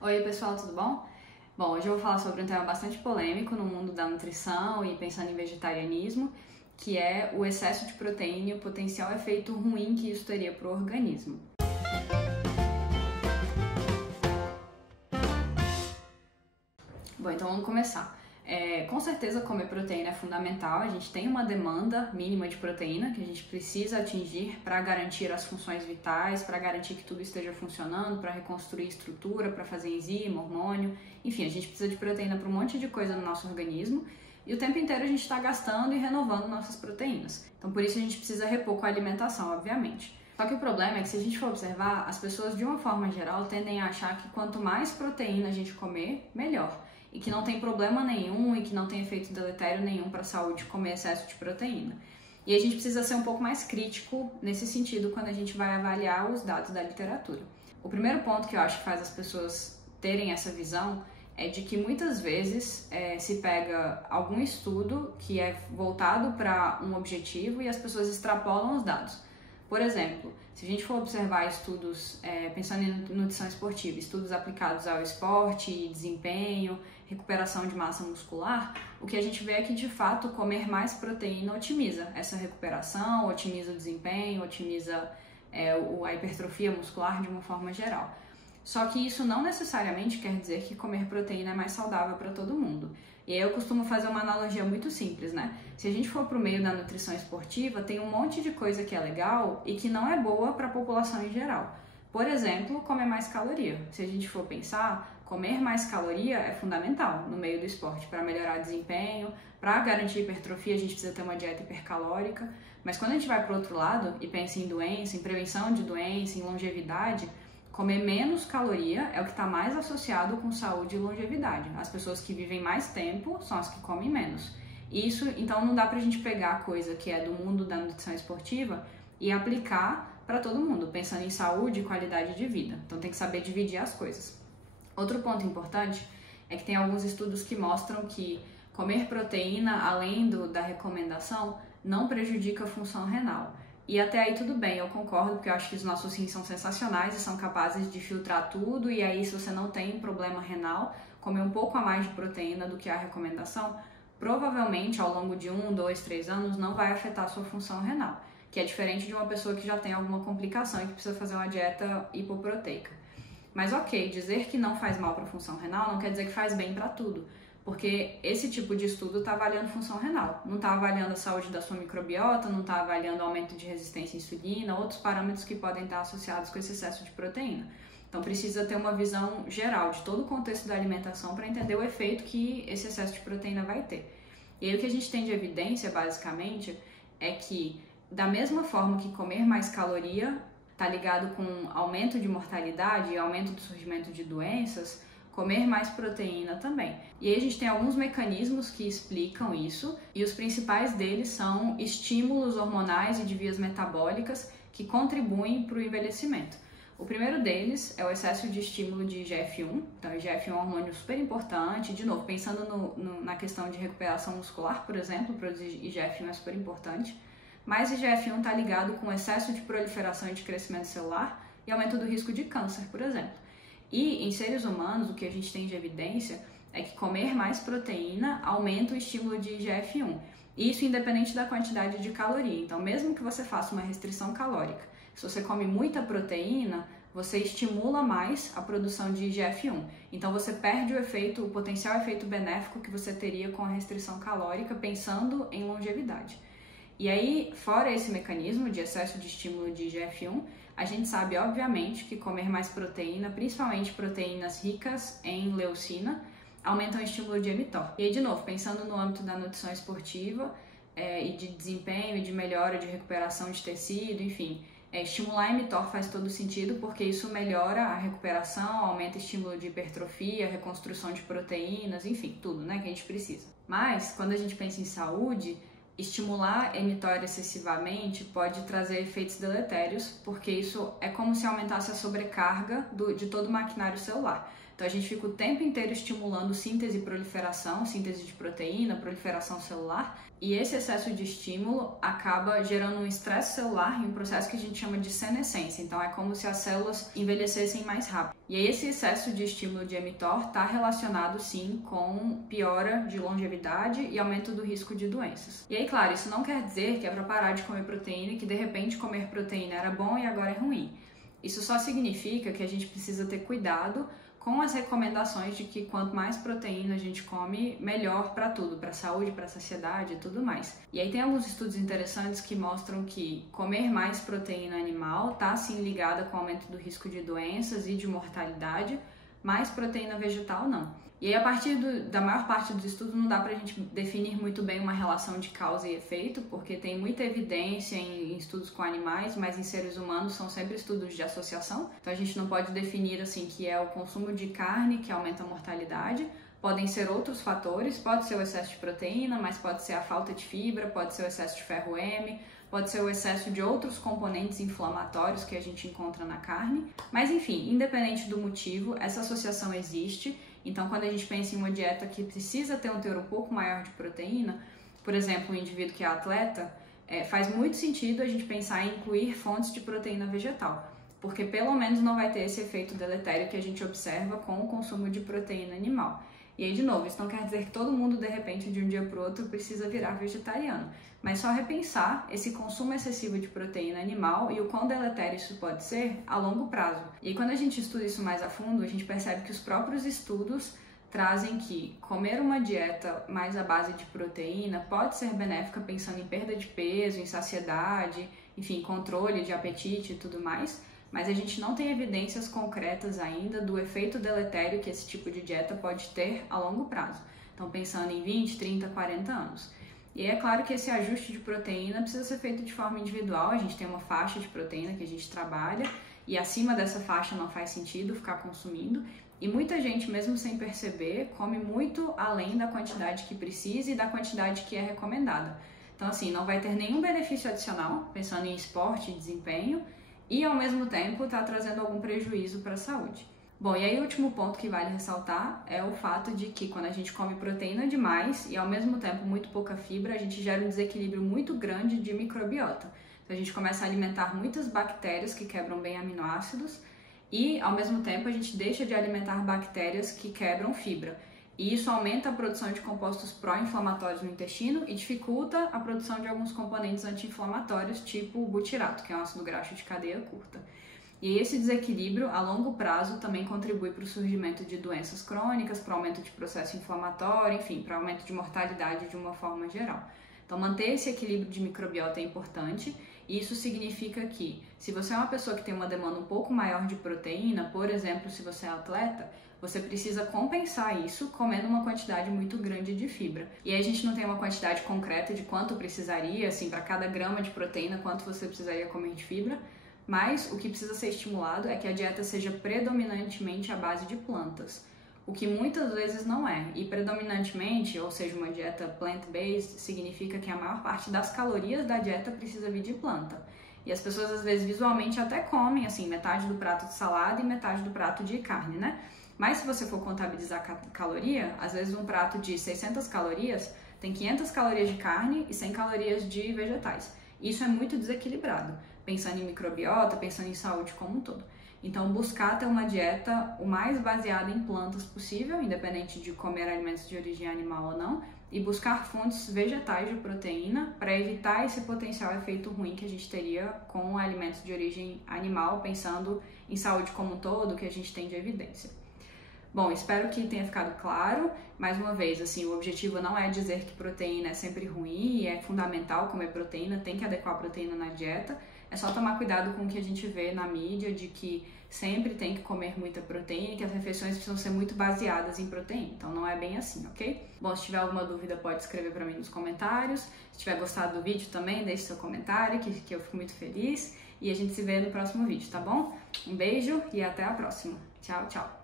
Oi pessoal, tudo bom? Bom, hoje eu vou falar sobre um tema bastante polêmico no mundo da nutrição e pensando em vegetarianismo, que é o excesso de proteína e o potencial efeito ruim que isso teria para o organismo. Bom, então vamos começar. Com certeza comer proteína é fundamental, a gente tem uma demanda mínima de proteína que a gente precisa atingir para garantir as funções vitais, para garantir que tudo esteja funcionando, para reconstruir estrutura, para fazer enzima, hormônio, enfim, a gente precisa de proteína para um monte de coisa no nosso organismo e o tempo inteiro a gente está gastando e renovando nossas proteínas. Então por isso a gente precisa repor com a alimentação, obviamente. Só que o problema é que se a gente for observar, as pessoas de uma forma geral tendem a achar que quanto mais proteína a gente comer, melhor. E que não tem problema nenhum e que não tem efeito deletério nenhum para a saúde comer excesso de proteína. E a gente precisa ser um pouco mais crítico nesse sentido quando a gente vai avaliar os dados da literatura. O primeiro ponto que eu acho que faz as pessoas terem essa visão é de que muitas vezes se pega algum estudo que é voltado para um objetivo e as pessoas extrapolam os dados. Por exemplo, se a gente for observar estudos, pensando em nutrição esportiva, estudos aplicados ao esporte, desempenho, recuperação de massa muscular, o que a gente vê é que, de fato, comer mais proteína otimiza essa recuperação, otimiza o desempenho, otimiza a hipertrofia muscular de uma forma geral. Só que isso não necessariamente quer dizer que comer proteína é mais saudável para todo mundo. E aí eu costumo fazer uma analogia muito simples, né? Se a gente for para o meio da nutrição esportiva, tem um monte de coisa que é legal e que não é boa para a população em geral. Por exemplo, comer mais caloria. Se a gente for pensar, comer mais caloria é fundamental no meio do esporte para melhorar desempenho, para garantir hipertrofia a gente precisa ter uma dieta hipercalórica. Mas quando a gente vai para o outro lado e pensa em doença, em prevenção de doença, em longevidade, comer menos caloria é o que está mais associado com saúde e longevidade. As pessoas que vivem mais tempo são as que comem menos. Isso, então, não dá pra gente pegar a coisa que é do mundo da nutrição esportiva e aplicar para todo mundo, pensando em saúde e qualidade de vida. Então, tem que saber dividir as coisas. Outro ponto importante é que tem alguns estudos que mostram que comer proteína, além da recomendação, não prejudica a função renal. E até aí tudo bem, eu concordo, porque eu acho que os nossos rins são sensacionais e são capazes de filtrar tudo, e aí se você não tem problema renal, comer um pouco a mais de proteína do que a recomendação, provavelmente ao longo de 1, 2, 3 anos não vai afetar a sua função renal, que é diferente de uma pessoa que já tem alguma complicação e que precisa fazer uma dieta hipoproteica. Mas ok, dizer que não faz mal para a função renal não quer dizer que faz bem para tudo. Porque esse tipo de estudo está avaliando função renal, não está avaliando a saúde da sua microbiota, não está avaliando o aumento de resistência à insulina, outros parâmetros que podem estar associados com esse excesso de proteína. Então precisa ter uma visão geral de todo o contexto da alimentação para entender o efeito que esse excesso de proteína vai ter. E aí o que a gente tem de evidência, basicamente, é que da mesma forma que comer mais caloria está ligado com aumento de mortalidade e aumento do surgimento de doenças, comer mais proteína também. E aí a gente tem alguns mecanismos que explicam isso, e os principais deles são estímulos hormonais e de vias metabólicas que contribuem para o envelhecimento. O primeiro deles é o excesso de estímulo de IGF-1, então IGF-1 é um hormônio super importante, de novo, pensando na questão de recuperação muscular, por exemplo, produzir IGF-1 é super importante, mas IGF-1 está ligado com excesso de proliferação e de crescimento celular e aumento do risco de câncer, por exemplo. E em seres humanos, o que a gente tem de evidência é que comer mais proteína aumenta o estímulo de IGF-1. Isso independente da quantidade de caloria. Então, mesmo que você faça uma restrição calórica, se você come muita proteína, você estimula mais a produção de IGF-1. Então, você perde o potencial efeito benéfico que você teria com a restrição calórica, pensando em longevidade. E aí, fora esse mecanismo de excesso de estímulo de IGF-1, a gente sabe, obviamente, que comer mais proteína, principalmente proteínas ricas em leucina, aumentam o estímulo de mTOR. E aí, de novo, pensando no âmbito da nutrição esportiva e de desempenho e de melhora de recuperação de tecido, enfim, estimular mTOR faz todo sentido porque isso melhora a recuperação, aumenta o estímulo de hipertrofia, reconstrução de proteínas, enfim, tudo, né, que a gente precisa. Mas, quando a gente pensa em saúde, estimular mTOR excessivamente pode trazer efeitos deletérios, porque isso é como se aumentasse a sobrecarga de todo o maquinário celular. Então a gente fica o tempo inteiro estimulando síntese e proliferação, síntese de proteína, proliferação celular, e esse excesso de estímulo acaba gerando um estresse celular e um processo que a gente chama de senescência. Então é como se as células envelhecessem mais rápido. E aí esse excesso de estímulo de mTOR está relacionado sim com piora de longevidade e aumento do risco de doenças. E aí, claro, isso não quer dizer que é para parar de comer proteína e que de repente comer proteína era bom e agora é ruim. Isso só significa que a gente precisa ter cuidado com as recomendações de que quanto mais proteína a gente come, melhor para tudo, para a saúde, para a saciedade e tudo mais. E aí tem alguns estudos interessantes que mostram que comer mais proteína animal está sim ligada com o aumento do risco de doenças e de mortalidade, mas proteína vegetal não. E aí, a partir da maior parte dos estudos, não dá pra gente definir muito bem uma relação de causa e efeito, porque tem muita evidência em estudos com animais, mas em seres humanos são sempre estudos de associação. Então a gente não pode definir assim que é o consumo de carne que aumenta a mortalidade. Podem ser outros fatores, pode ser o excesso de proteína, mas pode ser a falta de fibra, pode ser o excesso de ferro M, pode ser o excesso de outros componentes inflamatórios que a gente encontra na carne. Mas enfim, independente do motivo, essa associação existe. Então, quando a gente pensa em uma dieta que precisa ter um teor um pouco maior de proteína, por exemplo, um indivíduo que é atleta, faz muito sentido a gente pensar em incluir fontes de proteína vegetal, porque pelo menos não vai ter esse efeito deletério que a gente observa com o consumo de proteína animal. E aí, de novo, isso não quer dizer que todo mundo, de repente, de um dia para o outro, precisa virar vegetariano, mas só repensar esse consumo excessivo de proteína animal e o quão deletério isso pode ser a longo prazo. E aí, quando a gente estuda isso mais a fundo, a gente percebe que os próprios estudos trazem que comer uma dieta mais à base de proteína pode ser benéfica pensando em perda de peso, em saciedade, enfim, controle de apetite e tudo mais, mas a gente não tem evidências concretas ainda do efeito deletério que esse tipo de dieta pode ter a longo prazo. Então, pensando em 20, 30, 40 anos. E é claro que esse ajuste de proteína precisa ser feito de forma individual, a gente tem uma faixa de proteína que a gente trabalha e acima dessa faixa não faz sentido ficar consumindo. E muita gente, mesmo sem perceber, come muito além da quantidade que precisa e da quantidade que é recomendada. Então, assim, não vai ter nenhum benefício adicional, pensando em esporte e desempenho, e ao mesmo tempo está trazendo algum prejuízo para a saúde. Bom, e aí o último ponto que vale ressaltar é o fato de que quando a gente come proteína demais e ao mesmo tempo muito pouca fibra, a gente gera um desequilíbrio muito grande de microbiota. Então a gente começa a alimentar muitas bactérias que quebram bem aminoácidos e ao mesmo tempo a gente deixa de alimentar bactérias que quebram fibra. E isso aumenta a produção de compostos pró-inflamatórios no intestino e dificulta a produção de alguns componentes anti-inflamatórios, tipo o butirato, que é um ácido graxo de cadeia curta. E esse desequilíbrio, a longo prazo, também contribui para o surgimento de doenças crônicas, para o aumento de processo inflamatório, enfim, para o aumento de mortalidade de uma forma geral. Então, manter esse equilíbrio de microbiota é importante, e isso significa que, se você é uma pessoa que tem uma demanda um pouco maior de proteína, por exemplo, se você é atleta, você precisa compensar isso comendo uma quantidade muito grande de fibra. E aí a gente não tem uma quantidade concreta de quanto precisaria, assim, para cada grama de proteína, quanto você precisaria comer de fibra, mas o que precisa ser estimulado é que a dieta seja predominantemente à base de plantas, o que muitas vezes não é. E predominantemente, ou seja, uma dieta plant-based, significa que a maior parte das calorias da dieta precisa vir de planta. E as pessoas às vezes visualmente até comem, assim, metade do prato de salada e metade do prato de carne, né? Mas se você for contabilizar caloria, às vezes um prato de 600 calorias tem 500 calorias de carne e 100 calorias de vegetais. Isso é muito desequilibrado, pensando em microbiota, pensando em saúde como um todo. Então, buscar ter uma dieta o mais baseada em plantas possível, independente de comer alimentos de origem animal ou não, e buscar fontes vegetais de proteína para evitar esse potencial efeito ruim que a gente teria com alimentos de origem animal, pensando em saúde como um todo, que a gente tem de evidência. Bom, espero que tenha ficado claro. Mais uma vez, assim, o objetivo não é dizer que proteína é sempre ruim e é fundamental comer proteína, tem que adequar a proteína na dieta. É só tomar cuidado com o que a gente vê na mídia de que sempre tem que comer muita proteína e que as refeições precisam ser muito baseadas em proteína. Então não é bem assim, ok? Bom, se tiver alguma dúvida pode escrever para mim nos comentários. Se tiver gostado do vídeo também, deixe seu comentário, que eu fico muito feliz. E a gente se vê no próximo vídeo, tá bom? Um beijo e até a próxima. Tchau, tchau!